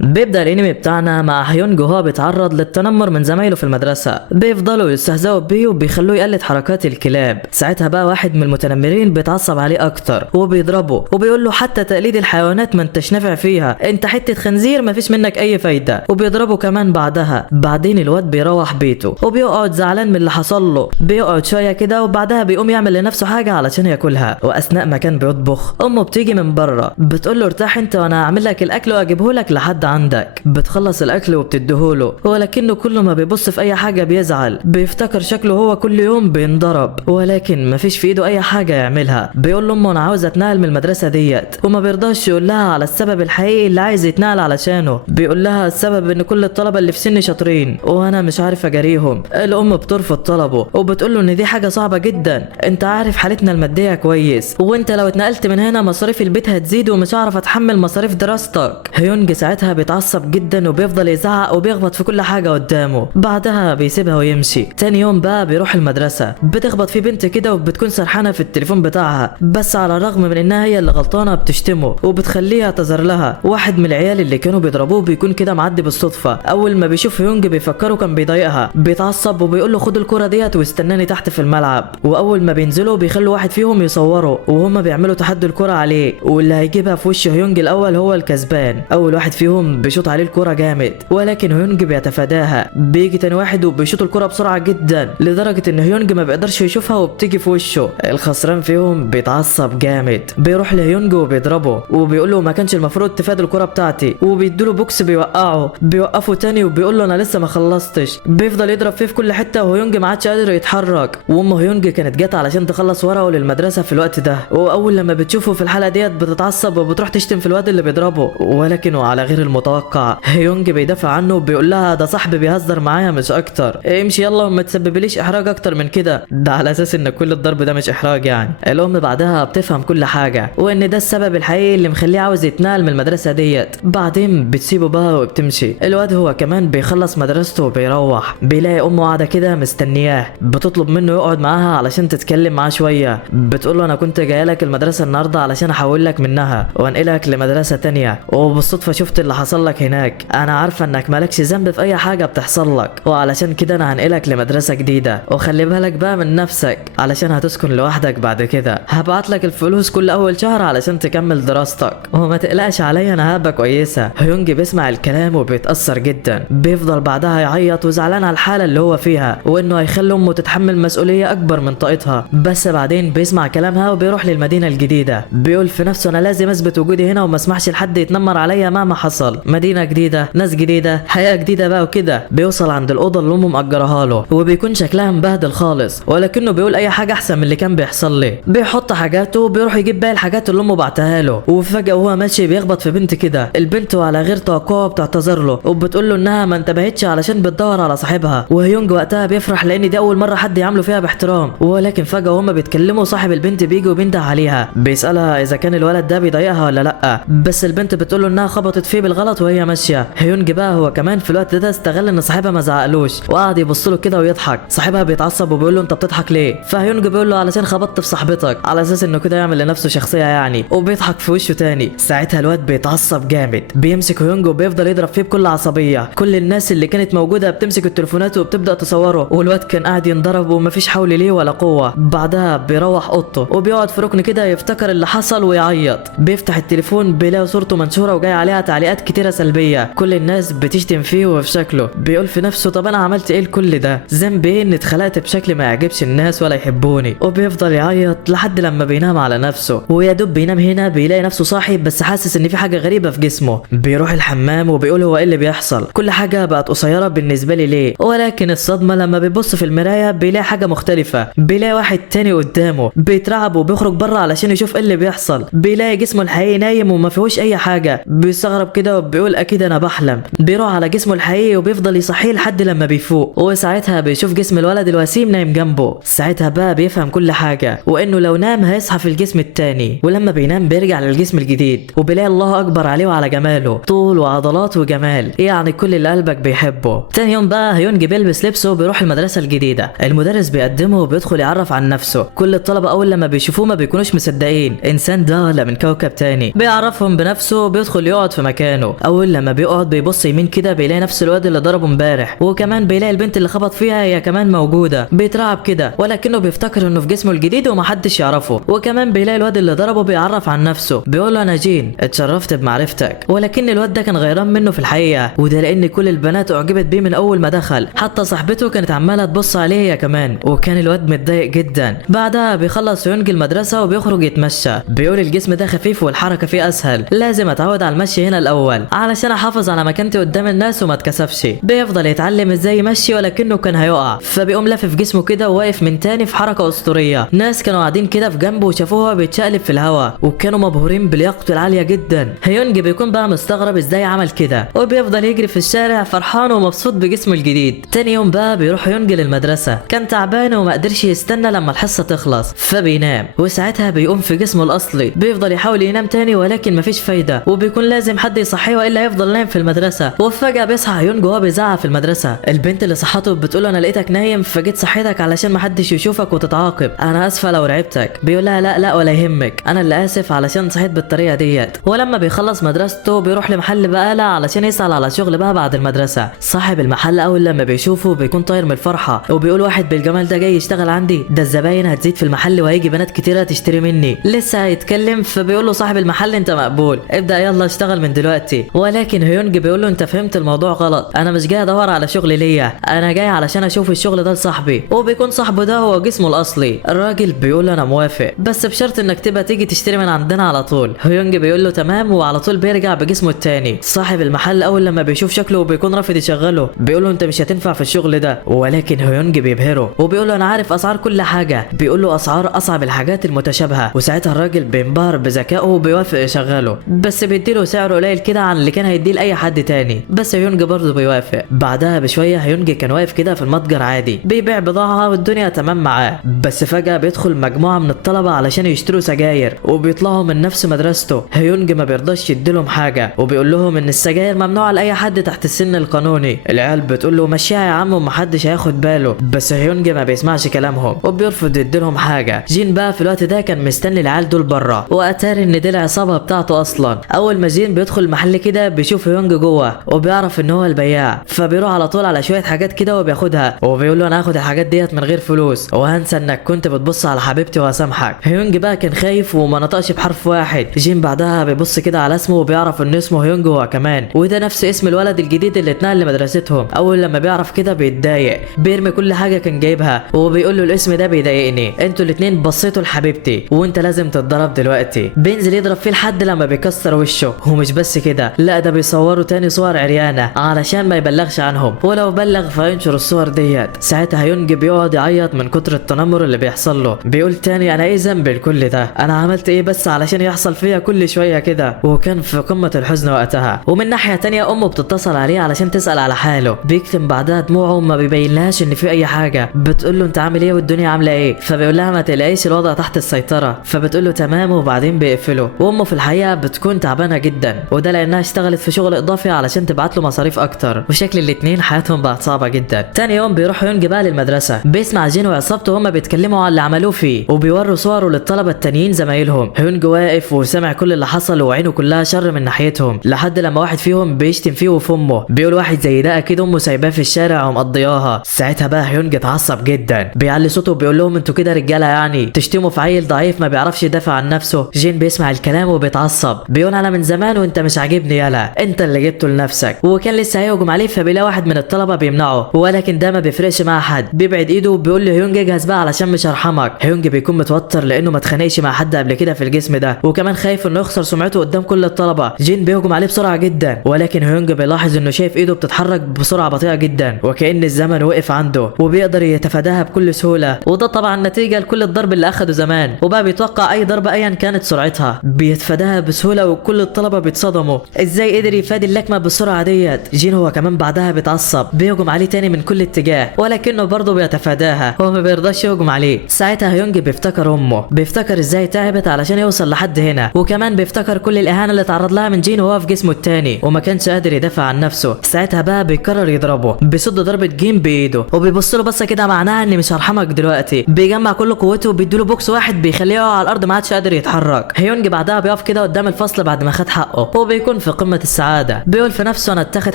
بيبدأ الانمي بتاعنا مع هيونج وهو بيتعرض للتنمر من زمايله في المدرسة. بيفضلوا يستهزئوا بيه وبيخلوه يقلد حركات الكلاب. ساعتها بقى واحد من المتنمرين بيتعصب عليه اكتر وبيضربه وبيقول له حتى تقليد الحيوانات ما انتش نافع فيها، انت حتة خنزير مفيش منك اي فايدة. وبيضربه كمان بعدها. بعدين الواد بيروح بيته وبيقعد زعلان من اللي حصل له. بيقعد شوية كده وبعدها بيقوم يعمل لنفسه حاجة علشان ياكلها. واثناء ما كان بيطبخ امه بتيجي من بره بتقول له ارتاح انت وانا هعمل لك الاكل واجيبه لك لحد عندك. بتخلص الاكل وبتديهوله ولكنه كل ما بيبص في اي حاجه بيزعل. بيفتكر شكله هو كل يوم بينضرب ولكن مفيش في ايده اي حاجه يعملها. بيقول لامه انا عاوز اتنقل من المدرسه ديت وما بيرضاش يقول لها على السبب الحقيقي اللي عايز يتنقل علشانه. بيقول لها السبب ان كل الطلبه اللي في سني شاطرين وانا مش عارف اجاريهم. الام بترفض طلبه وبتقول له ان دي حاجه صعبه جدا، انت عارف حالتنا الماديه كويس وانت لو اتنقلت من هنا مصاريف البيت هتزيد ومش هعرف اتحمل مصاريف دراستك. هيونج ساعتها بيتعصب جدا وبيفضل يزعق وبيخبط في كل حاجه قدامه. بعدها بيسيبها ويمشي. تاني يوم بقى بيروح المدرسه. بتخبط في بنت كده وبتكون سرحانه في التليفون بتاعها، بس على الرغم من انها هي اللي غلطانه بتشتمه وبتخليه يعتذر لها. واحد من العيال اللي كانوا بيضربوه بيكون كده معدي بالصدفه. اول ما بيشوف هيونج بيفكره كان بيضايقها. بيتعصب وبيقول له خد الكره ديت واستناني تحت في الملعب. واول ما بينزلوا بيخلوا واحد فيهم يصوره وهما بيعملوا تحدي الكره عليه، واللي هيجيبها في وش هيونج الاول هو الكسبان. اول واحد فيهم بيشوط عليه الكره جامد ولكن هيونج بيتفاداها. بيجي تاني واحد وبيشوط الكره بسرعه جدا لدرجه ان هيونج ما بيقدرش يشوفها وبتيجي في وشه. الخسران فيهم بيتعصب جامد. بيروح لهيونج وبيضربه وبيقول له ما كانش المفروض تفادي الكره بتاعتي وبيديله بوكس بيوقعه. بيوقفه تاني وبيقول له انا لسه ما خلصتش. بيفضل يضرب فيه في كل حته وهيونج ما عادش قادر يتحرك. وام هيونج كانت جت علشان تخلص ورقه للمدرسه في الوقت ده، واول لما بتشوفه في الحاله ديت بتتعصب وبتروح تشتم في الواد اللي بيضربه. ولكن وعلى غير المتوقع هيونج بيدافع عنه وبيقول لها ده صاحبي بيهزر معايا مش اكتر، امشي يلا وما تسببليش احراج اكتر من كده. ده على اساس ان كل الضرب ده مش احراج يعني. الام بعدها بتفهم كل حاجه وان ده السبب الحقيقي اللي مخليه عاوز يتنقل من المدرسه ديت. بعدين بتسيبه بقى وبتمشي. الواد هو كمان بيخلص مدرسته وبيروح. بيلاقي امه قاعده كده مستنياه. بتطلب منه يقعد معاها علشان تتكلم معاه شويه. بتقول له انا كنت جايه لك المدرسه النهارده علشان احول لك منها وانقلك لمدرسه تانية، وبالصدفه شفت اللي حصل لك هناك. انا عارفه انك مالكش ذنب في اي حاجه بتحصل لك وعلشان كده انا هنقلك لمدرسه جديده، وخلي بالك بقى من نفسك علشان هتسكن لوحدك بعد كده. هبعت لك الفلوس كل اول شهر علشان تكمل دراستك وما تقلقش عليا انا هبقى كويسه. هيونج بيسمع الكلام وبيتاثر جدا. بيفضل بعدها يعيط وزعلان على الحاله اللي هو فيها وانه هيخلي امه تتحمل مسؤوليه اكبر من طاقتها. بس بعدين بيسمع كلامها وبيروح للمدينه الجديده. بيقول في نفسه انا لازم اثبت وجودي هنا وما اسمحش لحد يتنمر عليا مهما حصل. مدينه جديده، ناس جديده، حياه جديده بقى وكده. بيوصل عند الاوضه اللي امه مأجرها له وبيكون شكلها مبهدل خالص ولكنه بيقول اي حاجه احسن من اللي كان بيحصل لي. بيحط حاجاته وبيروح يجيب باقي الحاجات اللي امه بعتها له. وفجاه وهو ماشي بيخبط في بنت كده. البنت وعلى غير توقعه بتعتذر له وبتقول له انها ما انتبهتش علشان بتدور على صاحبها. وهيونج وقتها بيفرح لان دي اول مره حد يعامله فيها باحترام. ولكن فجاه وهما بيتكلموا صاحب البنت بيجي وبينده عليها. بيسالها اذا كان الولد ده بيضايقها ولا لا، بس البنت بتقول له انها خبطت فيه بالغلط وهي ماشيه. هيونج بقى هو كمان في الوقت ده استغل ان صاحبها ما زعقلوش وقعد يبص له كده ويضحك. صاحبها بيتعصب وبيقول له انت بتضحك ليه؟ فهيونج بيقول له علشان خبطت في صاحبتك، على اساس انه كده يعمل لنفسه شخصيه يعني، وبيضحك في وشه تاني. ساعتها الواد بيتعصب جامد. بيمسك هيونج وبيفضل يضرب فيه بكل عصبيه. كل الناس اللي كانت موجوده بتمسك التليفونات وبتبدا تصوره والواد كان قاعد ينضرب ومفيش حول ليه ولا قوه. بعدها بيروح اوضته وبيقعد في ركن كده يفتكر اللي حصل ويعيط. بيفتح التليفون بيلاقي صورته منشوره وجاي عليها تعليقات كتيره سلبيه. كل الناس بتشتم فيه وفي شكله. بيقول في نفسه طب انا عملت ايه لكل ده؟ ذنبي ايه ان اتخلقت بشكل ما يعجبش الناس ولا يحبوني؟ وبيفضل يعيط لحد لما بينام على نفسه. ويا دوب بينام هنا بيلاقي نفسه صاحي بس حاسس ان في حاجه غريبه في جسمه. بيروح الحمام وبيقول هو ايه اللي بيحصل؟ كل حاجه بقت قصيره بالنسبه لي ليه؟ ولكن الصدمه لما بيبص في المرايه بيلاقي حاجه مختلفه. بيلاقي واحد تاني قدامه. بيترعب وبيخرج بره علشان يشوف ايه اللي بيحصل. بيلاقي جسمه الحقيقي نايم وما فيهوش اي حاجه. بيستغرب كده وبيقول اكيد انا بحلم. بيروح على جسمه الحقيقي وبيفضل يصحيه لحد لما بيفوق. وساعتها بيشوف جسم الولد الوسيم نايم جنبه. ساعتها بقى بيفهم كل حاجه وانه لو نام هيصحى في الجسم التاني. ولما بينام بيرجع للجسم الجديد وبيلاقي الله اكبر عليه وعلى جماله، طول وعضلات وجمال يعني كل اللي قلبك بيحبه. تاني يوم بقى هيونج بيلبس لبسه وبيروح المدرسه الجديده. المدرس بيقدمه وبيدخل يعرف عن نفسه. كل الطلبه اول لما بيشوفوه ما بيكونوش مصدقين انسان ده ولا من كوكب تاني. بيعرفهم بنفسه وبيدخل يقعد في مكانه. مكانه. اول لما بيقعد بيبص يمين كده بيلاقي نفس الواد اللي ضربه امبارح، وكمان بيلاقي البنت اللي خبط فيها هي كمان موجوده. بيترعب كده ولكنه بيفتكر انه في جسمه الجديد ومحدش يعرفه. وكمان بيلاقي الواد اللي ضربه بيعرف عن نفسه، بيقول له انا جين، اتشرفت بمعرفتك. ولكن الواد ده كان غيران منه في الحقيقه، وده لان كل البنات اعجبت بيه من اول ما دخل، حتى صاحبته كانت عماله تبص عليه هي كمان، وكان الواد متضايق جدا. بعدها بيخلص يونج المدرسه وبيخرج يتمشى. بيقول الجسم ده خفيف والحركه فيه اسهل، لازم اتعود على المشي هنا الاول علشان احافظ على مكانتي قدام الناس وما اتكسفش. بيفضل يتعلم ازاي يمشي ولكنه كان هيقع، فبيقوم لافف جسمه كده وواقف من تاني في حركه اسطوريه. ناس كانوا قاعدين كده في جنبه وشافوه بيتشقلب في الهواء، وكانوا مبهورين بلياقته العاليه جدا. هيونج بيكون بقى مستغرب ازاي عمل كده، وبيفضل يجري في الشارع فرحان ومبسوط بجسمه الجديد. تاني يوم بقى بيروح هيونج للمدرسه، كان تعبان وما قدرش يستنى لما الحصه تخلص فبينام، وساعتها بيقوم في جسمه الاصلي. بيفضل يحاول ينام تاني ولكن مفيش فايده، وبيكون لازم حد يصحيه والا هيفضل نايم في المدرسه. وفجاه بيصحى هيونج وهو بيزعق في المدرسه. البنت اللي صحته بتقول له انا لقيتك نايم فجيت صحيتك علشان محدش يشوفك وتتعاقب، انا اسفه لو رعبتك. بيقول لها لا لا ولا يهمك، انا اللي اسف علشان صحيت بالطريقه ديت. ولما بيخلص مدرسته بيروح لمحل بقاله علشان يسأل على شغل بقى بعد المدرسه. صاحب المحل اول لما بيشوفه بيكون طاير من الفرحه، وبيقول واحد بالجمال ده جاي يشتغل عندي، ده الزباين هتزيد في المحل وهيجي بنات كتيره تشتري مني. لسه هيتكلم فبيقول له صاحب المحل انت مقبول، ابدا يلا اشتغل من دلوقتي. ولكن هيونج بيقول له انت فهمت الموضوع غلط، انا مش جاي ادور على شغل ليا، انا جاي علشان اشوف الشغل ده لصاحبي. وبيكون صاحبه ده هو جسمه الاصلي. الراجل بيقول له انا موافق بس بشرط انك تبقى تيجي تشتري من عندنا على طول. هيونج بيقول له تمام، وعلى طول بيرجع بجسمه التاني. صاحب المحل اول لما بيشوف شكله وبيكون رافض يشغله، بيقول له انت مش هتنفع في الشغل ده. ولكن هيونج بيبهره وبيقول له انا عارف اسعار كل حاجه، بيقول له اسعار اصعب الحاجات المتشابهه. وساعتها الراجل بينبهر بذكائه وبيوافق يشغله، بس بيديله سعر قليل كده عن اللي كان هيديه لاي حد تاني. بس هيونج برضه بيوافق. بعدها بشويه هيونج كان واقف كده في المتجر عادي بيبيع بضاعه والدنيا تمام معاه، بس فجاه بيدخل مجموعه من الطلبه علشان يشتروا سجاير وبيطلعوا من نفس مدرسته. هيونج ما بيرضاش يديلهم حاجه وبيقول لهم ان السجاير ممنوعه لاي حد تحت السن القانوني. العيال بتقول له مشيها يا عم ومحدش هياخد باله، بس هيونج ما بيسمعش كلامهم وبيرفض يديلهم حاجه. جين بقى في الوقت ده كان مستني العيال دول بره، واتاري ان دي العصابه بتاعته اصلا. اول ما جين بيدخل المحل كده بيشوف هيونج جوه وبيعرف ان هو البياع، فبيروح على طول على شويه حاجات كده وبياخدها، وبيقول له انا هاخد الحاجات ديت من غير فلوس وهنسى انك كنت بتبص على حبيبتي وهسامحك. هيونج بقى كان خايف وما نطقش بحرف واحد. جين بعدها بيبص كده على اسمه وبيعرف ان اسمه هيونج هو كمان، وده نفس اسم الولد الجديد اللي اتنقل لمدرستهم. اول لما بيعرف كده بيتضايق، بيرمي كل حاجه كان جايبها وبيقول له الاسم ده بيضايقني، انتوا الاتنين بصيتوا لحبيبتي وانت لازم تتضرب دلوقتي. بينزل يضرب فيه لحد لما بيكسر وشه. ومش بس كده، لا ده بيصوروا تاني صور عريانه علشان ما يبلغش عنهم، ولو بلغ فينشر الصور ديت. ساعتها هيونج بيقعد يعيط من كتر التنمر اللي بيحصل له. بيقول تاني انا ايه ذنبي لكل ده، انا عملت ايه بس علشان يحصل فيا كل شويه كده. وكان في قمه الحزن وقتها. ومن ناحيه تانية امه بتتصل عليه علشان تسال على حاله، بيكتم بعدها دموعه وما بيبينلهاش ان في اي حاجه. بتقول له انت عامل ايه والدنيا عامله ايه، فبيقول لها ما تقلقيش الوضع تحت السيطره، فبتقول له تمام وبعدين بيقفله. وامه في الحقيقه بتكون تعبانه جدا، وده لانها اشتغلت في شغل اضافي علشان تبعت له مصاريف اكتر، وشكل الاتنين حياتهم بقت صعبه جدا. تاني يوم بيروح هيونج بقى للمدرسه، بيسمع جين وعصابته وهما بيتكلموا على اللي عملوه فيه وبيوروا صوره للطلبه التانيين زمايلهم. هيونج واقف وسمع كل اللي حصل وعينه كلها شر من ناحيتهم، لحد لما واحد فيهم بيشتم فيه وفي امه. بيقول واحد زي ده اكيد امه سايباه في الشارع ومقضياها. ساعتها بقى هيونج اتعصب جدا، بيعلي صوته وبيقول لهم انتوا كده رجاله يعني تشتموا في عيل ضعيف ما بيعرفش يدافع عن نفسه. جين بيسمع الكلام وبيتعصب، بيقول انا من زمان وانت مش عاجبني يالا، انت اللي جبته لنفسك. وكان لسه هيهجم عليه فبيلاقي واحد من الطلبه بيمنعه، ولكن ده ما بيفرقش مع حد، بيبعد ايده وبيقول له هيونج اجهز بقى علشان مش هرحمك. هيونج بيكون متوتر لانه ما اتخانقش مع حد قبل كده في الجسم ده، وكمان خايف انه يخسر سمعته قدام كل الطلبه. جين بيهجم عليه بسرعه جدا، ولكن هيونج بيلاحظ انه شايف ايده بتتحرك بسرعه بطيئه جدا وكأن الزمن وقف عنده، وبيقدر يتفاداها بكل سهوله. وده طبعا نتيجه لكل الضرب اللي اخده زمان، وبقى بيتوقع اي ضربه ايا كانت سرعتها بيتفاداها بسهوله، وكل الطلبه بيتصدموا ازاي قدر يفادي اللكمه بالسرعه ديت. جين هو كمان بعدها بيتعصب، بيهجم عليه تاني من كل اتجاه، ولكنه برضه بيتفاداها، هو ما بيرضاش يهجم عليه. ساعتها هيونج بيفتكر امه، بيفتكر ازاي تعبت علشان يوصل لحد هنا، وكمان بيفتكر كل الاهانه اللي اتعرض لها من جين وهو في جسمه التاني وما كانش قادر يدافع عن نفسه. ساعتها بقى بيقرر يضربه، بيصد ضربه جين بايده وبيبص له بصه كده معناها اني مش هرحمك دلوقتي. بيجمع كل قوته وبيديله بوكس واحد بيخليه يقع على الارض ما عادش قادر يتحرك. هيونج بعدها بيقف كده قدام الفصل بعد ما خد حقه، وبيكون بيكون في قمة السعادة، بيقول في نفسه انا اتاخد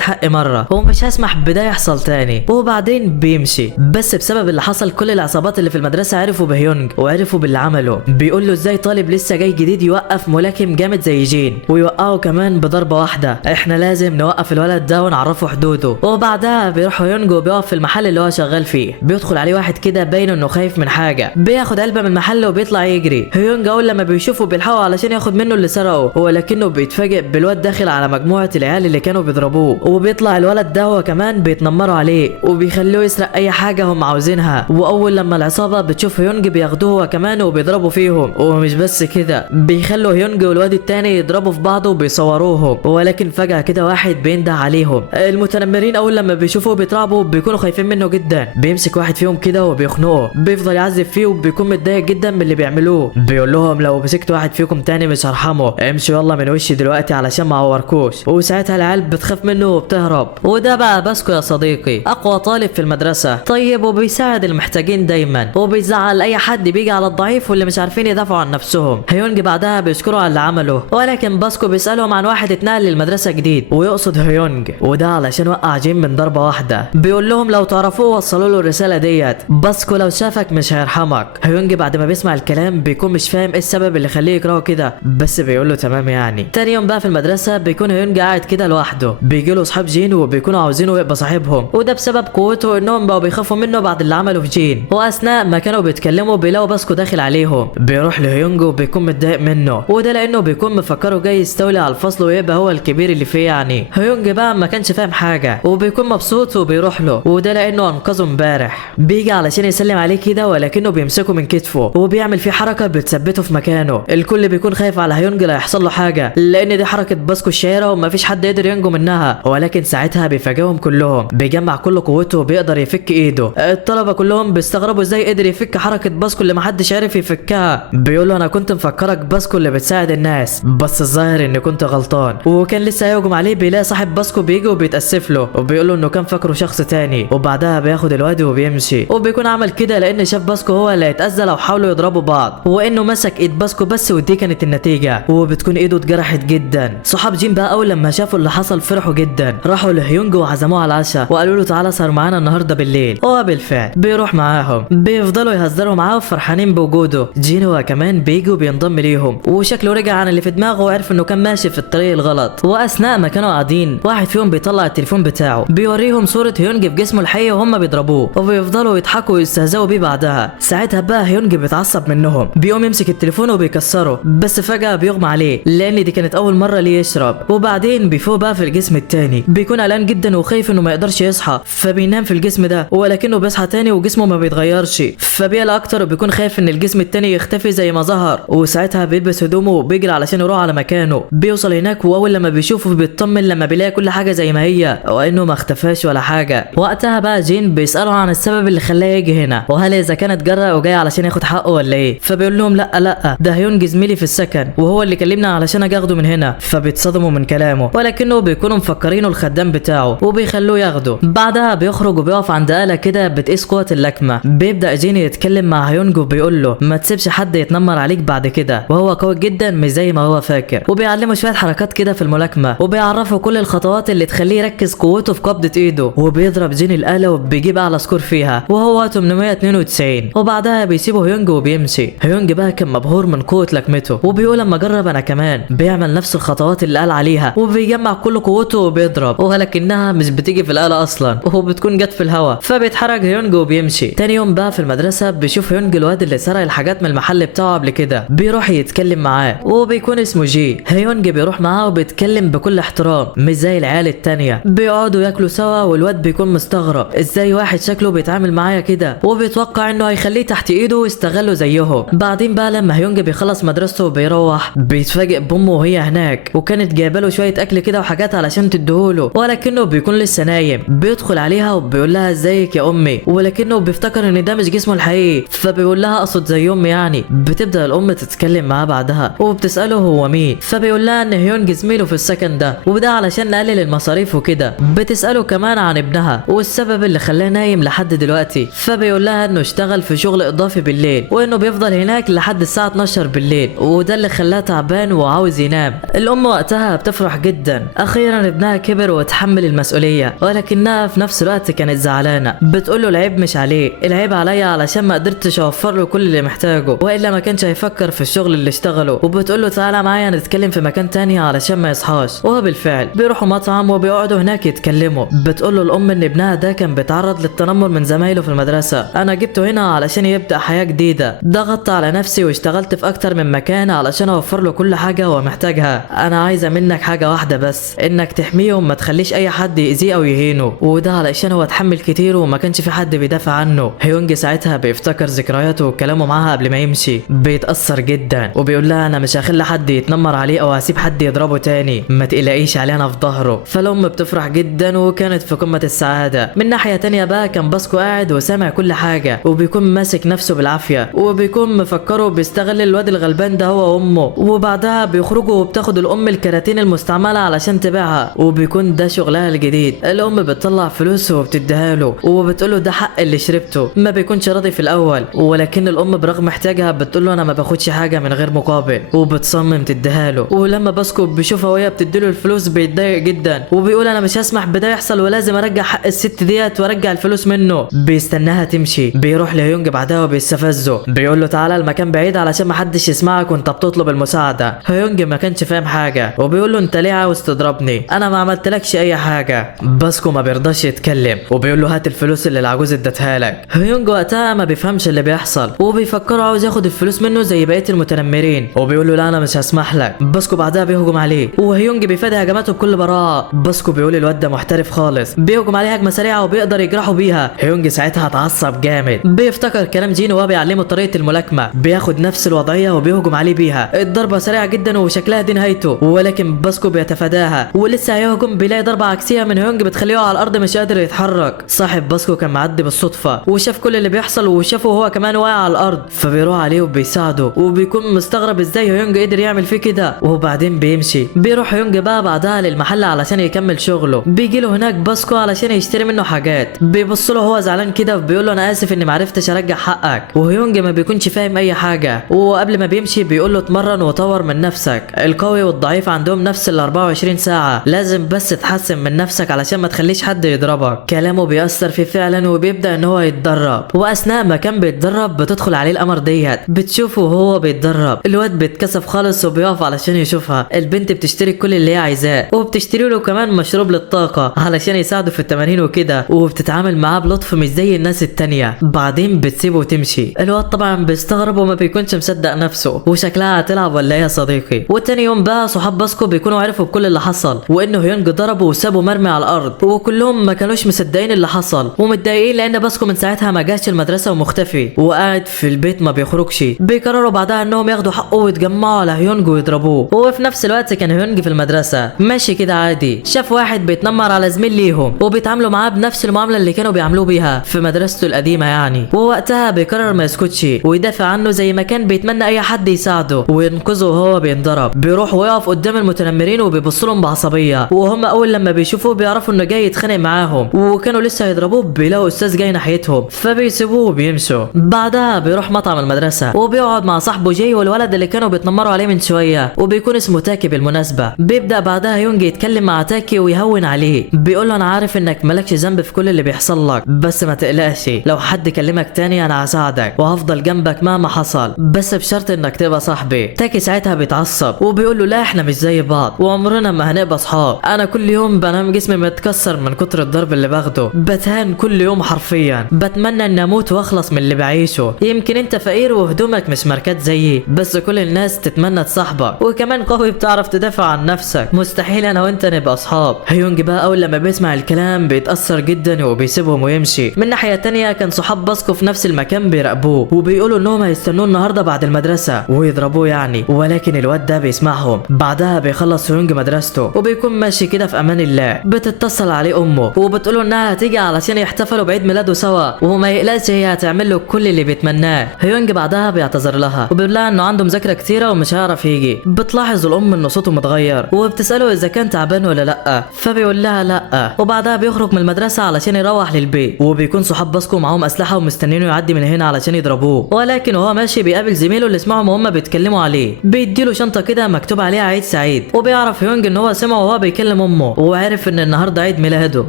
حقي مرة ومش هسمح بده يحصل تاني، وبعدين بيمشي. بس بسبب اللي حصل كل العصابات اللي في المدرسة عرفوا بهيونج وعرفوا باللي عمله. بيقول له ازاي طالب لسه جاي جديد يوقف ملاكم جامد زي جين ويوقعه كمان بضربة واحدة، احنا لازم نوقف الولد ده ونعرفه حدوده. وبعدها بيروح هيونج وبيقف في المحل اللي هو شغال فيه، بيدخل عليه واحد كده باين انه خايف من حاجة، بياخد علبة من المحل وبيطلع يجري. هيونج اول لما بيشوفه بيلحقه علشان ياخد منه اللي سرقه، ولكنه بيتفاجئ بالواد داخل على مجموعة العيال اللي كانوا بيضربوه، وبيطلع الولد ده هو كمان بيتنمروا عليه وبيخلوه يسرق اي حاجة هم عاوزينها. واول لما العصابة بتشوف هيونج بياخدوه هو كمان وبيضربوا فيهم، ومش بس كده بيخلوا هيونج والواد التاني يضربوا في بعض وبيصوروهم. ولكن فجأة كده واحد بينده عليهم. المتنمرين اول لما بيشوفوه بيترعبوا بيكونوا خايفين منه جدا، بيمسك واحد فيهم كده وبيخنقه، بيفضل يعذب فيه وبيكون متضايق جدا من اللي بيعملوه. بيقول لهم لو مسكت واحد فيكم تاني مش هرحمه، امشوا يلا من وشي دلوقتي علشان ما اعوركوش. وساعتها العيال بتخاف منه وبتهرب. وده بقى باسكو يا صديقي، اقوى طالب في المدرسة، طيب وبيساعد المحتاجين دايما وبيزعل اي حد بيجي على الضعيف واللي مش عارفين يدافعوا عن نفسهم. هيونج بعدها بيشكروا على اللي عمله، ولكن باسكو بيسألهم عن واحد اتنقل للمدرسة جديد ويقصد هيونج، وده علشان وقع جيم من ضربة واحدة. بيقول لهم لو تعرفوه وصلوا له الرسالة ديت، باسكو لو شافك مش هيرحمك. هيونج بعد ما بيسمع الكلام بيكون مش فاهم ايه السبب اللي يخليه يكرهه كده، بس بيقول له تمام يعني. تاني يوم بقى في المدرسة بيكون هيونج قاعد كده لوحده، بيجي له اصحاب جين وبيكونوا عاوزينه يبقى صاحبهم، وده بسبب قوته انهم بقوا بيخافوا منه بعد اللي عمله في جين. واثناء ما كانوا بيتكلموا بيلاقوا باسكو داخل عليهم، بيروح لهيونج وبيكون متضايق منه، وده لانه بيكون مفكره جاي يستولي على الفصل ويبقى هو الكبير اللي فيه يعني. هيونج بقى ما كانش فاهم حاجه وبيكون مبسوط وبيروح له، وده لانه انقذه امبارح. بيجي علشان يسلم عليه كده ولكنه بيمسكه من كتفه وبيعمل فيه حركه بتثبته في مكانه. الكل بيكون خايف على هيونج لا يحصل له حاجه، لان دي حركه باسكو الشهيره ومفيش حد يقدر ينجو منها. ولكن ساعتها بيفاجئهم كلهم، بيجمع كل قوته وبيقدر يفك ايده. الطلبه كلهم بيستغربوا ازاي قدر يفك حركه باسكو اللي محدش عارف يفكها. بيقول له انا كنت مفكرك باسكو اللي بتساعد الناس، بس الظاهر اني كنت غلطان. وكان لسه هيهجم عليه بيلاقي صاحب باسكو بيجي وبيتاسف له وبيقول له انه كان فاكره شخص تاني، وبعدها بياخد الواد وبيمشي. وبيكون عمل كده لان شاف باسكو هو اللي هيتاذى لو حاولوا يضربوا بعض، وانه مسك ايد باسكو بس ودي كانت النتيجه، وبتكون ايده اتجرحت جدا. صحاب جين بقى اول لما شافوا اللي حصل فرحوا جدا، راحوا لهيونج وعزموه على العشاء وقالوا له تعالى اسهر معانا النهارده بالليل. هو بالفعل بيروح معاهم، بيفضلوا يهزروا معاه وفرحانين بوجوده. جين هو كمان بيجي وبينضم ليهم، وشكله رجع عن اللي في دماغه وعرف انه كان ماشي في الطريق الغلط. واثناء ما كانوا قاعدين واحد فيهم بيطلع التليفون بتاعه بيوريهم صوره هيونج في جسمه الحقيقي وهم بيضربوه، وبيفضلوا يضحكوا ويستهزئوا بيه بعدها. ساعتها بقى هيونج بيتعصب منهم، بيقوم يمسك التليفون وبيكسره، بس فجاه بيغمى عليه لان دي كانت اول مره ليه يشرب. وبعدين بيفوق بقى في الجسم التاني، بيكون قلقان جدا وخايف انه ما يقدرش يصحى، فبينام في الجسم ده ولكنه بيصحى تاني وجسمه ما بيتغيرش، فبيقلق اكتر وبيكون خايف ان الجسم التاني يختفي زي ما ظهر. وساعتها بيلبس هدومه وبيجري علشان يروح على مكانه. بيوصل هناك واول لما بيشوفه بيطمن لما بيلاقي كل حاجه زي ما هي وانه ما اختفاش ولا حاجه. وقتها بقى جين بيساله عن السبب اللي خلاه يجي هنا، وهل اذا كان اتجرأ وجاي علشان ياخد حقه ولا ايه. فبيقول لهم لا ده هيونج زميلي في السكن وهو اللي كلمنا علشان اجي اخده من هنا. فبيتصدموا من كلامه ولكنه بيكونوا مفكرينه الخدام بتاعه وبيخلوه ياخده. بعدها بيخرج وبيقف عند آلة كده بتقيس قوة اللكمة. بيبدأ جين يتكلم مع هيونج وبيقول له ما تسيبش حد يتنمر عليك بعد كده، وهو قوي جدا مش زي ما هو فاكر. وبيعلمه شوية حركات كده في الملاكمة وبيعرفه كل الخطوات اللي تخليه يركز قوته في قبضة ايده. وبيضرب جين الآلة وبيجيب اعلى سكور فيها وهو 892. وبعدها بيسيبه هيونج وبيمشي. هيونج بقى كان مبهور من قوة لكمته وبيقول لما اجرب انا كمان. بيعمل نفس الخطوات اللي قال عليها وبيجمع كل قوته وبيضرب، ولكنها مش بتيجي في الآلة اصلا وبتكون جت في الهواء. فبيتحرك هيونج وبيمشي. تاني يوم بقى في المدرسة بيشوف هيونج الواد اللي سرق الحاجات من المحل بتاعه قبل كده، بيروح يتكلم معاه وبيكون اسمه جي. هيونج بيروح معاه وبيتكلم بكل احترام مش زي العيال التانية. بيقعدوا ياكلوا سوا والواد بيكون مستغرب ازاي واحد شكله بيتعامل معايا كده، وبيتوقع انه هيخليه تحت ايده ويستغله زيه. بعدين بقى لما هيونج بيخلص مدرسته وبيروح بيتفاجئ بامه وهي هناك، وكانت جايبه له شويه اكل كده وحاجات علشان تديهوله، ولكنه بيكون لسه نايم. بيدخل عليها وبيقول لها ازيك يا امي، ولكنه بيفتكر ان ده مش جسمه الحقيقي، فبيقول لها اقصد زي امي يعني. بتبدا الام تتكلم معاه بعدها وبتساله هو مين، فبيقول لها ان هيونج زميله في السكن ده وده علشان نقلل المصاريف وكده. بتساله كمان عن ابنها والسبب اللي خلاه نايم لحد دلوقتي، فبيقول لها انه اشتغل في شغل اضافي بالليل وانه بيفضل هناك لحد الساعه 12 بالليل، وده اللي خلاه تعبان وعاوز ينام. الام وقتها وقتها بتفرح جدا، اخيرا ابنها كبر وتحمل المسؤوليه، ولكنها في نفس الوقت كانت زعلانه. بتقول له العيب مش عليه، العيب عليا علشان ما قدرتش اوفر له كل اللي محتاجه، والا ما كانش هيفكر في الشغل اللي اشتغله. وبتقول له تعالى معايا نتكلم في مكان تاني علشان ما يصحاش. وهو بالفعل بيروحوا مطعم وبيقعدوا هناك يتكلموا. بتقول له الام ان ابنها ده كان بيتعرض للتنمر من زمايله في المدرسه، انا جبته هنا علشان يبدا حياه جديده، ضغطت على نفسي واشتغلت في اكتر من مكان علشان اوفر له كل حاجه هو محتاجها. انا عايزه منك حاجه واحده بس، انك تحميه وما تخليش اي حد يأذيه او يهينه، وده علشان هو اتحمل كتير وما كانش في حد بيدافع عنه. هيونج ساعتها بيفتكر ذكرياته وكلامه معاها قبل ما يمشي، بيتأثر جدا وبيقول لها انا مش هخلي حد يتنمر عليه او هسيب حد يضربه تاني، ما تقلقيش عليه انا في ظهره. فالام بتفرح جدا وكانت في قمه السعاده. من ناحيه تانية بقى كان باسكو قاعد وسامع كل حاجه، وبيكون ماسك نفسه بالعافيه، وبيكون مفكره بيستغل الواد الغلبان ده هو وامه. وبعدها بيخرجوا وبتاخد الام الكراتين المستعمله علشان تبيعها، وبيكون ده شغلها الجديد. الام بتطلع فلوس وبتديها له وبتقوله ده حق اللي شربته. ما بيكونش راضي في الاول، ولكن الام برغم احتياجها بتقوله انا ما باخدش حاجه من غير مقابل، وبتصمم تديها له. ولما باسكو بيشوفها وهي بتديله الفلوس بيتضايق جدا، وبيقول انا مش هسمح بده يحصل ولازم ارجع حق الست ديت وارجع الفلوس منه. بيستناها تمشي، بيروح لهيونج بعدها وبيستفزه، بيقول له تعالى المكان بعيد علشان ما حدش يسمعك وانت بتطلب المساعده. هيونج ما كانش فاهم حاجه وبيقول له انت ليه عاوز تضربني؟ انا ما عملتلكش اي حاجه. باسكو ما بيرضاش يتكلم وبيقول له هات الفلوس اللي العجوز ادتها لك. هيونج وقتها ما بيفهمش اللي بيحصل وبيفكره عاوز ياخد الفلوس منه زي بقيه المتنمرين، وبيقول له لا انا مش هسمح لك. باسكو بعدها بيهجم عليه وهيونج بيفادي هجماته بكل براءه. باسكو بيقول الواد ده محترف خالص، بيهجم عليه هجمه سريعه وبيقدر يجرحه بيها. هيونج ساعتها اتعصب جامد، بيفتكر كلام جينو وهو بيعلمه طريقه الملاكمه، بياخد نفس الوضعيه وبيهجم عليه بيها. الضربه سريعه جدا وشكلها دي نهايته، ولكن باسكو بيتفاداها ولسه هيهجم بيلاقي ضربه عكسيه من هيونج بتخليه على الارض مش قادر يتحرك. صاحب باسكو كان معدي بالصدفه وشاف كل اللي بيحصل وشافه هو كمان واقع على الارض، فبيروح عليه وبيساعده وبيكون مستغرب ازاي هيونج قدر يعمل فيه كده. وبعدين بيمشي. بيروح هيونج بقى بعدها للمحل علشان يكمل شغله. بيجي له هناك باسكو علشان يشتري منه حاجات، بيبص له هو زعلان كده وبيقول له انا اسف اني معرفتش ارجع حقك. وهيونج ما بيكونش فاهم اي حاجه، وقبل ما بيمشي بيقول له اتمرن وطور من نفسك، القوي والضعيف عندهم نفس ال 24 ساعه، لازم بس تحسن من نفسك علشان ما تخليش حد يضربك. كلامه بيأثر فيه فعلا وبيبدأ ان هو يتدرب. واثناء ما كان بيتدرب بتدخل عليه القمر ديت، بتشوفه وهو بيتدرب. الواد بيتكسف خالص وبيقف علشان يشوفها. البنت بتشتري كل اللي هي عايزاه وبتشتري له كمان مشروب للطاقه علشان يساعده في التمارين وكده، وبتتعامل معاه بلطف مش زي الناس التانية. بعدين بتسيبه وتمشي. الواد طبعا بيستغرب وما بيكونش مصدق نفسه، وشكلها هتلعب ولا ايه يا صديقي. وتاني يوم بقى صحاب باسكو بيكونوا عرفوا بكل اللي حصل، وانه هيونج ضربه وسابه مرمي على الارض، وكلهم ما كانوش مصدقين اللي حصل ومتضايقين لان باسكو من ساعتها ما جاش المدرسه ومختفي وقاعد في البيت ما بيخرجش. بيقرروا بعدها انهم ياخدوا حقه ويتجمعوا على هيونج ويضربوه. وفي نفس الوقت كان هيونج في المدرسه ماشي كده عادي، شاف واحد بيتنمر على زميل ليهم وبيتعاملوا معاه بنفس المعامله اللي كانوا بيعاملوه بيها في مدرسته القديمه يعني. ووقتها بيقرر ما يسكتش ويدافع عنه زي ما كان بيتمنى اي حد يساعده وينقذه وهو بينضرب. بيروح ويقف قدام المتنمرين وبيبص لهم بعصبيه، وهم اول لما بيشوفوه بيعرفوا انه جاي يتخانق معاهم وكانوا لسه هيضربوه بيلاقوا استاذ جاي ناحيتهم فبيسيبوه وبيمشوا. بعدها بيروح مطعم المدرسه وبيقعد مع صاحبه جاي والولد اللي كانوا بيتنمروا عليه من شويه وبيكون اسمه تاكي بالمناسبه. بيبدا بعدها يونج يتكلم مع تاكي ويهون عليه، بيقول له انا عارف انك مالكش ذنب في كل اللي بيحصل لك، بس ما تقلقش لو حد كلمك تاني انا هساعدك وهفضل جنبك مهما حصل، بس بشرط انك تبقى صاحبي. تاكي ساعتها بيتعصب وبيقول له لا احنا مش زي بعض وعمرنا ما هنبقى اصحاب، انا كل يوم بنام جسمي متكسر من كتر الضرب اللي باخده، بتهان كل يوم حرفيا، بتمنى ان اموت واخلص من اللي بعيشه. يمكن انت فقير وهدومك مش ماركات زيي، بس كل الناس تتمنى تصاحبك وكمان قوي بتعرف تدافع عن نفسك، مستحيل انا وانت نبقى اصحاب. هيونج بقى اول لما بيسمع الكلام بيتاثر جدا وبيسيبهم ويمشي. من ناحيه تانية كان صحاب باسكو في نفس المكان بيراقبوه وبيقولوا انهم هيستنوه النهارده بعد المدرسه ويضربوه يعني، ولكن الواد ده بيسمعهم. بعدها بيخلص هيونج مدرسته وبيكون ماشي كده في امان الله. بتتصل عليه امه وبتقوله انها هتيجي علشان يحتفلوا بعيد ميلاده سوا وما يقلقش هي هتعمل له كل اللي بيتمناه. هيونج بعدها بيعتذر لها وبيقول لها انه عنده مذاكره كتيره ومش هيعرف يجي. بتلاحظ الام ان صوته متغير وبتساله اذا كان تعبان ولا لا، فبيقول لها لا. وبعدها بيخرج من المدرسه علشان يروح للبيت، وبيكون صحاب باسكو معاهم اسلحه ومستنينه يعدي من هنا علشان يضربوه، ولكن وهو ماشي بيقابل زميله اللي سمعهم وهم بيتكلموا عليه. بيديله شنطه كده مكتوب عليها عيد سعيد، وبيعرف هيونج ان هو سمعه وهو بيكلم امه وعرف ان النهارده عيد ميلاده.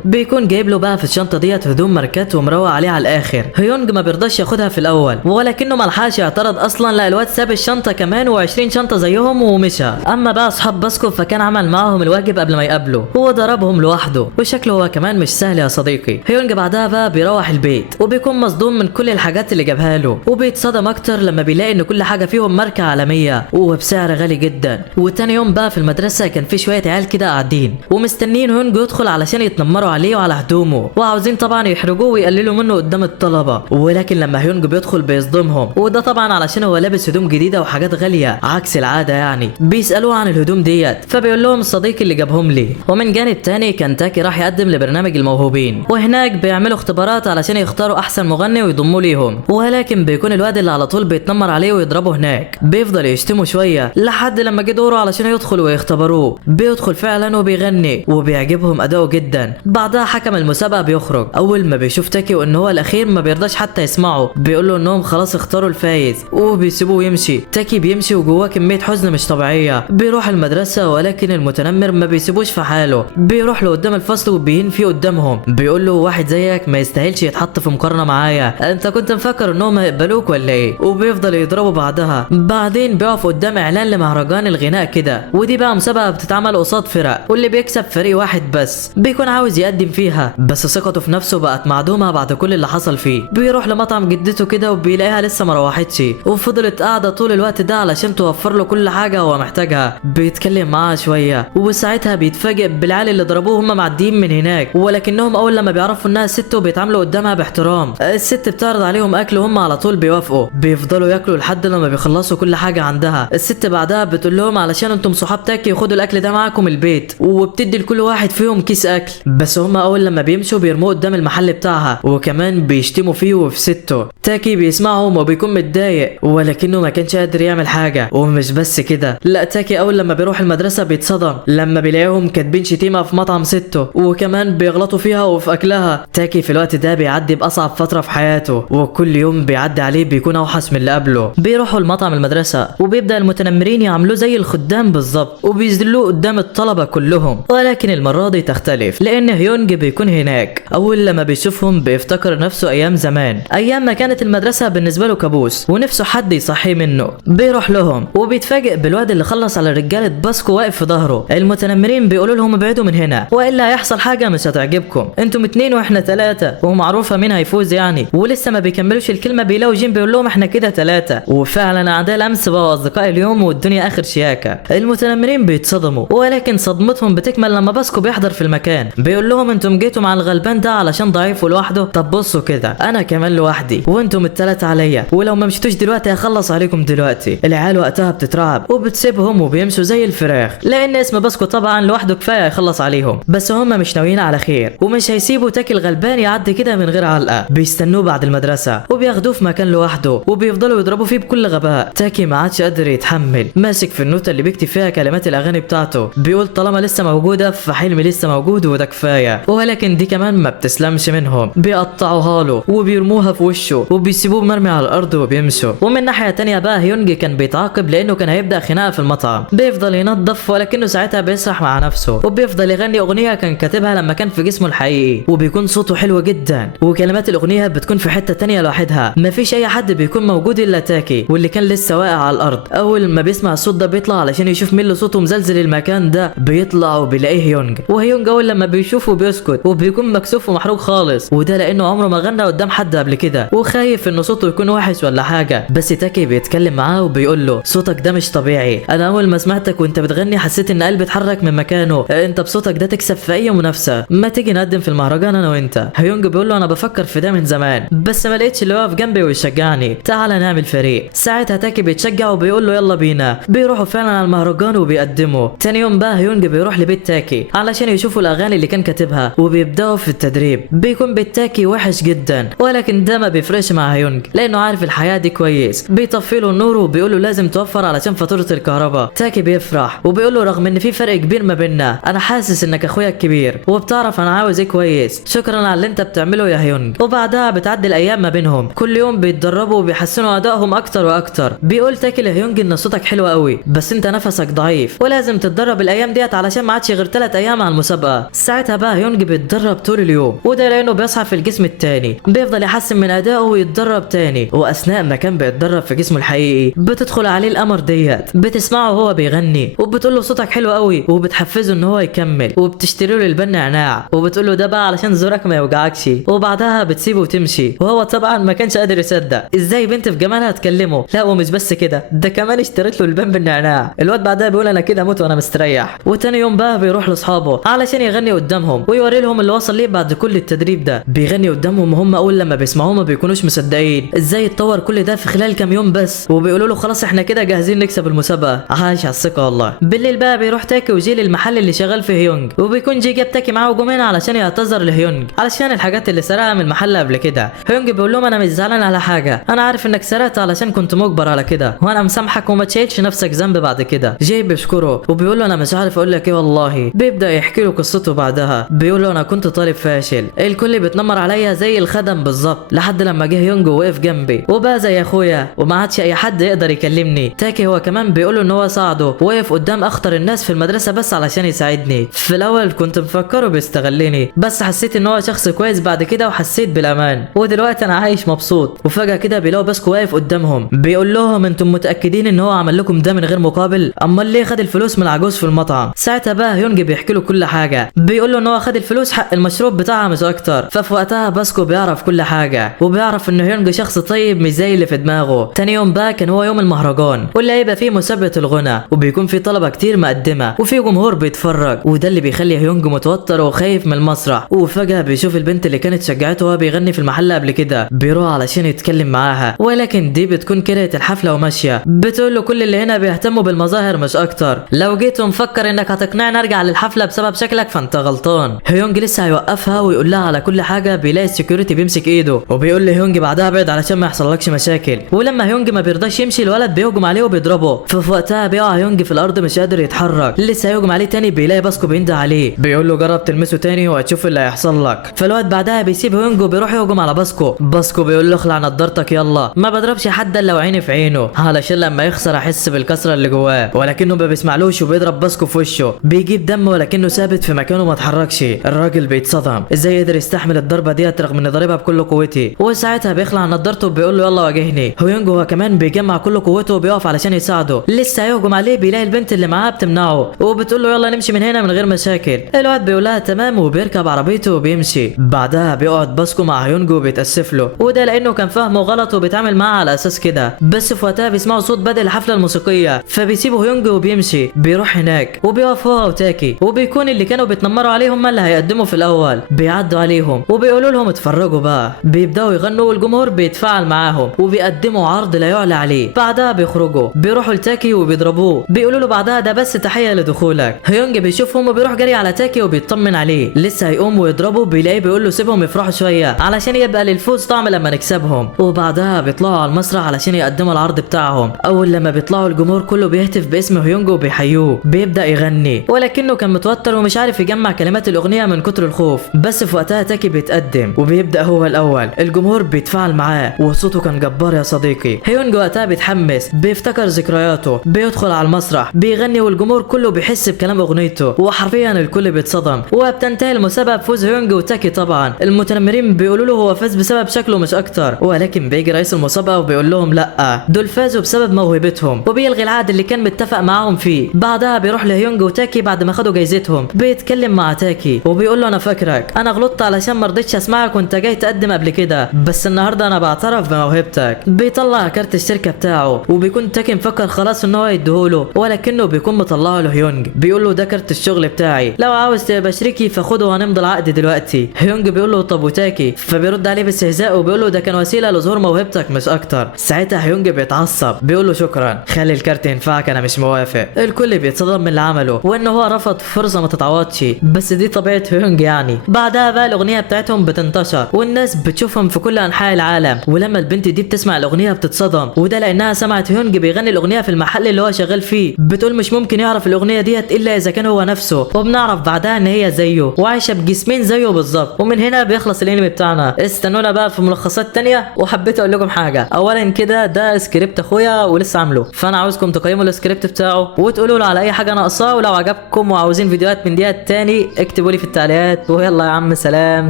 بيكون جايب له بقى في الشنطه ديت هدوم ماركات ومروق عليه على الاخر. هيونج ما بيرضاش ياخدها في الاول ولكنه ملحقش يعترض اصلا، لا الواد ساب الشنطه كمان و20 شنطه زيهم ومشى. اما بقى اصحاب باسكو فكان عمل معاهم الواجب قبل ما يقابله، هو ضربهم لوحده وشكله هو كمان مش سهل يا صديقي. هيونج بعدها بقى بيروح البيت وبيكون مصدوم من كل الحاجات اللي جابها له، وبيتصدم اكتر لما بيلاقي ان كل حاجه فيهم ماركه عالميه وبسعر غالي جدا. وتاني يوم بقى في المدرسه كان في شويه عيال كده قاعدين ومستنين هيونج يدخل علشان يتنمروا عليه وعلى هدومه، وعاوزين طبعا يحرجوه ويقللوا منه قدام الطلبه. ولكن لما هيونج بيدخل بيصدمهم، وده طبعا علشان هو لابس هدوم جديده وحاجات غاليه عكس العاده يعني. بيسالوه عن الهدوم ديت فبيقول لهم الصديق اللي جابهم لي. ومن جانب تاني كان تاكي راح يقدم لبرنامج الموهوبين، وهناك بيعملوا اختبارات علشان يختاروا احسن مغني ويضموه ليهم. ولكن بيكون الواد اللي على طول بيتنمر عليه ويضربه هناك بيفضل يشتمه شويه لحد لما جه دوره علشان يدخل ويختبروه. بيدخل فعلا وبيغني وبيعجبهم اداؤه جدا. بعدها حكم المسابقه بيخرج، اول ما بيشوف تاكي وان هو الاخير ما بيرضاش حتى يسمعه، بيقول له انهم خلاص اختاروا الفايز وبيسيبوه يمشي. تاكي بيمشي وجواه كميه حزن مش طبيعيه. بيروح المدرسه ولكن المتنمر ما بيسيبوش في حاله، بيروح له قدام الفصل وبيهين فيه قدامهم. بيقول له واحد زيك ما يستاهلش يتحط في مقارنه معايا، انت كنت مفكر انهم هيقبلوك ولا ايه؟ وبيفضل يضربه بعدها. بعدين بيقف قدام اعلان لمهرجان الغناء كده، ودي بقى مسابقه بتتعمل قصاد فرق واللي بيكسب فريق واحد بس. بيكون عاوز يقدم فيها بس ثقته في نفسه بقت معدومه بعد كل اللي حصل فيه. بيروح لمطعم جدته كده وبيلاقيها لسه ما روحتش وفضلت قاعده طول الوقت ده علشان توفر له كل حاجه هو محتاجها. بيتكلم معاها شويه وساعتها بيتفاجئ بالعيال اللي ضربوه هم معديين من هناك، ولكنهم اول لما بيعرفوا انها ست وبيتعاملوا قدامها باحترام. الست بتعرض عليهم اكل وهم على طول بيوافقوا. بيفضلوا ياكلوا لحد لما بيخلصوا كل حاجه عندها. الست بعدها بتقول لهم علشان انتم صحاب تاكي خدوا الاكل ده معاكم البيت، وبتدي لكل واحد فيهم كيس اكل. بس هم اول لما بيمشوا بيرموه قدام المحل بتاعها وكمان بيشتموا فيه وفي سته. تاكي بيسمعهم وبيكون متضايق ولكنه ما كانش قادر يعمل حاجه. ومش بس كده، لا تاكي اول لما بيروح المدرسه بيتصدم لما بيلاقيهم كاتبين شتيمه في مطعم سته وكمان بيغلطوا فيها وفي اكلها. تاكي في الوقت ده بيعدي باصعب فتره في حياته، وكل يوم بيعدي عليه بيكون اوحش من اللي قبله. بيروحوا المطعم المدرسه وبيبدا المتنمرين يعملوه زي الخدام بالظبط وبيذلوه قدام الطلبه كلهم. ولكن المره دي تختلف لان هيونج بيكون هناك. اول لما بيشوفهم بيفتكر نفسه ايام زمان، ايام ما كانت المدرسه بالنسبه له كابوس ونفسه حد يصحيه منه. بيروح لهم وبيتفاجئ بالواد اللي خلص على رجاله باسكو واقف في ظهره. المتنمرين بيقولوا لهم ابعدوا من هنا والا هيحصل حاجه مش هتعجبكم، انتم 2 واحنا 3 ومعروفه مين هيفوز يعني. ولسه ما بيكملوش الكلمه بيلاقوا جيم بيقول لهم احنا كده 3، وفعلا اعداء الامس بقوا اصدقاء اليوم والدنيا اخر شياكه. المتنمرين بيتصدموا ولكن صدمتهم بتكمل لما باسكو بيحضر في المكان. بيقول لهم انتم جيتوا مع الغلبان ده علشان ضعيف لوحده؟ طب بصوا كده انا كمان لوحدي وانتم ال3 عليا، ولو ما مشيتوش دلوقتي هخلص عليكم دلوقتي. العيال وقتها بتترعب وبتسيبهم وبيمشوا زي الفراخ لان اسم باسكو طبعا لوحده كفايه يخلص عليهم. بس هم مش ناويين على خير ومش هيسيبوا تاكي الغلبان يعدي كده من غير علقه. بيستنوه بعد المدرسه وبياخدوه في مكان لوحده وبيفضلوا يضربوا فيه بكل غباء. تاكي ما عادش قادر يتحمل، ماسك في النوتة اللي بيكتب فيها كلمات الاغاني بتاعته. بيقول طالما لسه موجوده فحلمي لسه موجود وده كفايه. ولكن دي كمان ما بتسلمش منهم، بيقطعوها له وبيرموها في وشه وبيسيبوه مرمي على الارض وبيمشوا. ومن ناحيه تانية بقى هيونج كان بيتعاقب لانه كان هيبدا خناقه في المطعم. بيفضل ينظف ولكنه ساعتها بيسرح مع نفسه وبيفضل يغني اغنيه كان كاتبها لما كان في جسمه الحقيقي، وبيكون صوته حلو جدا وكلمات الاغنيه بتكون في حته تانية لوحدها. مفيش اي حد بيكون موجود الا تاكي واللي كان لسه واقع على الارض. اول ما بيسمع الصوت ده بيطلع علشان يشوف مين اللي صوته مزلزل المكان ده. بيطلع وبيلاقيه هيونج، وهيونج اول لما بيشوفه بيسكت وبيكون مكسوف ومحروق خالص، وده لانه عمره ما غنى قدام حد قبل كده وخايف ان صوته يكون وحش ولا حاجه. بس تاكي بيتكلم معاه وبيقول له صوتك ده مش طبيعي، انا اول ما سمعتك وانت بتغني حسيت ان قلبي اتحرك من مكانه، انت بصوتك ده تكسب في اي منافسه، ما تيجي نقدم في المهرجان انا وانت. هيونج بيقول له انا بفكر في ده من زمان بس ما لقيتش اللي واقف جنبي ويشجعني، تعال نعمل فريق. ساعتها تاكي بيتشجع وبيقول له يلا بينا. بيروحوا فعلا على المهرجان وبيقدموا. تاني يوم بقى هيونج بيروح لبيت تاكي علشان يشوفوا الاغاني اللي كان كاتبها وبيبداوا في التدريب. بيكون بيت تاكي وحش جدا ولكن ده ما بيفرقش مع هيونج لانه عارف الحياه دي كويس. بيطفي له النور وبيقول له لازم توفر علشان فاتوره الكهرباء. تاكي بيفرح وبيقول له رغم ان في فرق كبير ما بيننا انا حاسس انك اخويا الكبير وبتعرف انا عاوز ايه كويس، شكرا على اللي انت بتعمله يا هيونج. وبعدها بتعدي الايام ما بينهم، كل يوم بيتدربوا وبيحسنوا ادائهم اكتر واكتر. بيقول تاكي لهيونج ان صوتك حلو قوي بس انت نفسك ضعيف ولازم تتدرب الايام ديت علشان ما عادش غير 3 ايام على المسابقه. ساعتها بقى هيونج بيتدرب طول اليوم، وده لانه بيصحى في الجسم التاني، بيفضل يحسن من ادائه ويتدرب تاني. واثناء ما كان بيتدرب في جسمه الحقيقي بتدخل عليه القمر ديت، بتسمعه وهو بيغني وبتقول له صوتك حلو قوي، وبتحفزه ان هو يكمل، وبتشتري له البن نعناع وبتقول له ده بقى علشان زورك ما يوجعكش. وبعدها بتسيبه وتمشي، وهو طبعا ما كانش قادر يصدق ازاي بنت في جمالها تكلمه. لا ومش بس كده، ده كمان اشترت له البن بالنعناع. الواد بعدها بيقول انا كده اموت وانا مستريح. وتاني يوم بقى بيروح لاصحابه علشان يغني قدامهم ويوري لهم اللي وصل ليه بعد كل التدريب ده. بيغني قدامهم وهم اول لما بيسمعوه ما بيكونوش مصدقين ازاي اتطور كل ده في خلال كام يوم بس، وبيقولوا له خلاص احنا كده جاهزين نكسب المسابقه. عايش على الثقه والله. بالليل بقى بيروح تاكي وجي للمحل اللي شغال فيه هيونج، وبيكون جي جاب تاكي معاه وجومين علشان يعتذر لهيونج علشان الحاجات اللي سرقها من المحل قبل كده. هيونج بيقول لهم انا مش زعلان على حاجه، انا عارف انك سرقت علشان كنت مجبر على كده، وانا مسامحك وما تشيلش نفسك ذنب بعد كده. جي بيشكره وبيقول له انا مش عارف اقول لك ايه والله. بيبدا يحكي له قصته بعدها، بيقول له انا كنت طالب فاشل، الكل بيتنمر عليا زي الخدم بالظبط، لحد لما جه هيونج ووقف جنبي وبقى زي اخويا وما عادش اي حد يقدر يكلمني. تاكي هو كمان بيقول له ان هو ساعده، وقف قدام اخطر الناس في المدرسه بس علشان يساعدني. في الاول كنت مفكره بيستغلني، بس حسيت ان هو شخص كويس بعد كده وحسيت بالامان، ودلوقتي انا عايش مبسوط. وفجاه كده بيلاقوا باسكو واقف قدامهم، بيقول لهم انتم متاكدين ان هو عمل لكم ده من غير مقابل؟ امال ليه خد الفلوس من العجوز في المطعم؟ ساعتها بقى هيونج بيحكي له كل حاجه، بيقول له ان هو خد الفلوس حق المشروب بتاعها مش اكتر. ففي وقتها باسكو بيعرف كل حاجه، وبيعرف ان هيونج شخص طيب مش زي اللي في دماغه. تاني يوم بقى كان هو يوم المهرجان، واللي هيبقى فيه مسابقه الغنى، وبيكون في طلبه كتير مقدمه وفي جمهور بيتفرج، وده اللي بيخلي هيونج متوتر وخايف من المسرح. وفجاه بيشوف البنت اللي كانت شجعته وهو بيغني في المحل قبل كده، بيروح علشان يتكلم معاها، ولكن دي بتكون كرهت الحفله وماشيه. بتقول له كل اللي هنا بيهتموا بالمظاهر مش اكتر، لو جيت ومفكر انك هتقنعني ارجع للحفله بسبب شكلك فانت غلطان. هيونج لسه هيوقفها ويقول لها على كل حاجه، بيلاقي السكيورتي بيمسك ايده وبيقول لهيونج بعدها ابعد علشان ما يحصلكش مشاكل. ولما هيونج ما بيرضاش يمشي الولد بيهجم عليه وبيضربه. ففي وقتها بيقع هيونج في الارض مش قادر يتحرك. لسه هيهجم عليه تاني، بيلاقي باسكو بينده عليه، بيقول له جرب تلمسه تاني وهتشوف اللي هيحصل لك. فالواد بعدها بيسيب هيونج وبيروح يهجم على باسكو. باسكو بيقول له اخلع نضارتك يلا، ما بضربش حد الا وعيني في عينه علشان لما يخسر احس بالكسره اللي جواه. ولكنه ما بيسمعلوش وبيضرب باسكو في وشه، بيجيب دم ولكنه ثابت في مكانه ما اتحركش. الراجل بيتصدم ازاي قدر يستحمل الضربه ديت رغم اني ضاربها بكل قوتي. وساعتها بيخلع نضارته وبيقول له يلا واجهني. هيونج هو كمان بيجمع كل قوته وبيقف علشان يساعده. لسه هيهجم عليه، بيلاقي البنت اللي معاه بتمنعه وبتقول له يلا نمشي من هنا من غير مشاكل. الواد بيقول لها تمام وبيركب عربيته وبيمشي. بعدها بيقعد باسكو مع هيونج وبيتاسف له، وده لانه كان فاهمه غلط وبيتعامل معاه على اساس كده. بس في وقتها بيسمعوا صوت بدء الحفله الموسيقيه، فبيسيبوا هيونج وبيمشي. بيروح هناك وبيقف هو وتاكي، وبيكون اللي كانوا بيتنمروا عليهم هم اللي هيقدموا في الاول. بيعدوا عليهم وبيقولوا لهم اتفرجوا بقى. بيبداوا يغنوا والجمهور بيتفاعل معاهم وبيقدموا عرض لا يعلى عليه. بعدها بيخرجوا بيروحوا لتاكي وبيضربوه، بيقولوا له بعدها ده بس تحيه لدخولك. هيونج بيشوفهم وبيروح جري على تاكي وبيطمن عليه. لسه هيقوم ويضربه، بيلاقيه بيقول له سيبهم يفرحوا شويه علشان يبقى للفوز طعم لما نكسبهم. وبعدها بيطلعوا على المسرح علشان يقدموا العرض بتاعهم. اول لما بيطلعوا الجمهور كله بيهتف باسم هيونج وبيحيوه. بيبدا يغني ولكنه كان متوتر ومش عارف يجمع كلمات الاغنيه من كتر الخوف. بس في وقتها تاكي بيتقدم وبيبدا هو الاول. الجمهور بيتفاعل معاه وصوته كان جبار يا صديقي. هيونج وقتها بيتحمس، بيفتكر ذكرياته، بيدخل على المسرح بيغني والجمهور كله بيحس بكلام اغنيته، وحرفيا الكل بيتصدم. وبتنتهي المسابقه بفوز هيونج وتاكي. طبعا المتنمرين بيقولوا له هو فاز بسبب شكله مش اكتر، ولكن بيجي رئيس المسابقه وبيقول لهم لا، دول فازوا بسبب موهبتهم، وبيلغي العقد اللي كان متفق معاهم فيه. بعدها بيروح لهيونج وتاكي بعد ما خدوا جايزتهم، بيتكلم مع تاكي وبيقول له انا فاكرك، انا غلطت علشان ما رضيتش اسمعك وانت جاي تقدم قبل كده، بس النهارده انا بعترف بموهبتك. بيطلع كارت الشركه بتاعه وبيكون تاكي مفكر خلاص ان هو يديهوله، ولكنه بيكون مطلعه لهيونج. بيقول له ده كارت الشغل بتاعي، لو عاوز تبقى شريكي فخده وهنمضي العقد دلوقتي. هيونج بيقول له طب وتاكي؟ فبيرد عليه باستهزاء وبيقول له ده كان وسيله لظهور موهبتك مش اكتر. ساعتها هيونج بيتعصب بيقول له شكرا، خلي الكارت ينفعك، انا مش موافق. الكل بيتصدم من اللي عمله وان هو رفض فرصه ما تتعوضش، بس دي طبيعه هيونج يعني. بعدها بقى الاغنيه بتاعتهم بتنتشر والناس بتشوفهم في كل انحاء العالم. ولما البنت دي بتسمع الاغنيه بتتصدم، وده لانها سمعت هيونج بيغني الاغنيه في المحل اللي هو شغال فيه. بتقول مش ممكن يعرف الاغنيه ديت الا اذا كان هو نفسه. وبنعرف بعدها ان هي زيه وعايشه بجسمين زيه بالظبط. ومن هنا بيخلص الانمي بتاعنا. استنونا بقى في ملخصات تانية. وحبيت اقول لكم حاجه، اولا كده ده سكريبت اخويا ولسه عامله، فانا عاوزكم تقيموا السكريبت بتاعه بتاعه وتقولوا له على اي حاجه ناقصاه، ولو عجبكم وعاوزين فيديوهات من ديت تاني اكتبوا لي في التعليقات. ويلا يا عم، سلام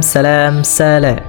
سلام سلام.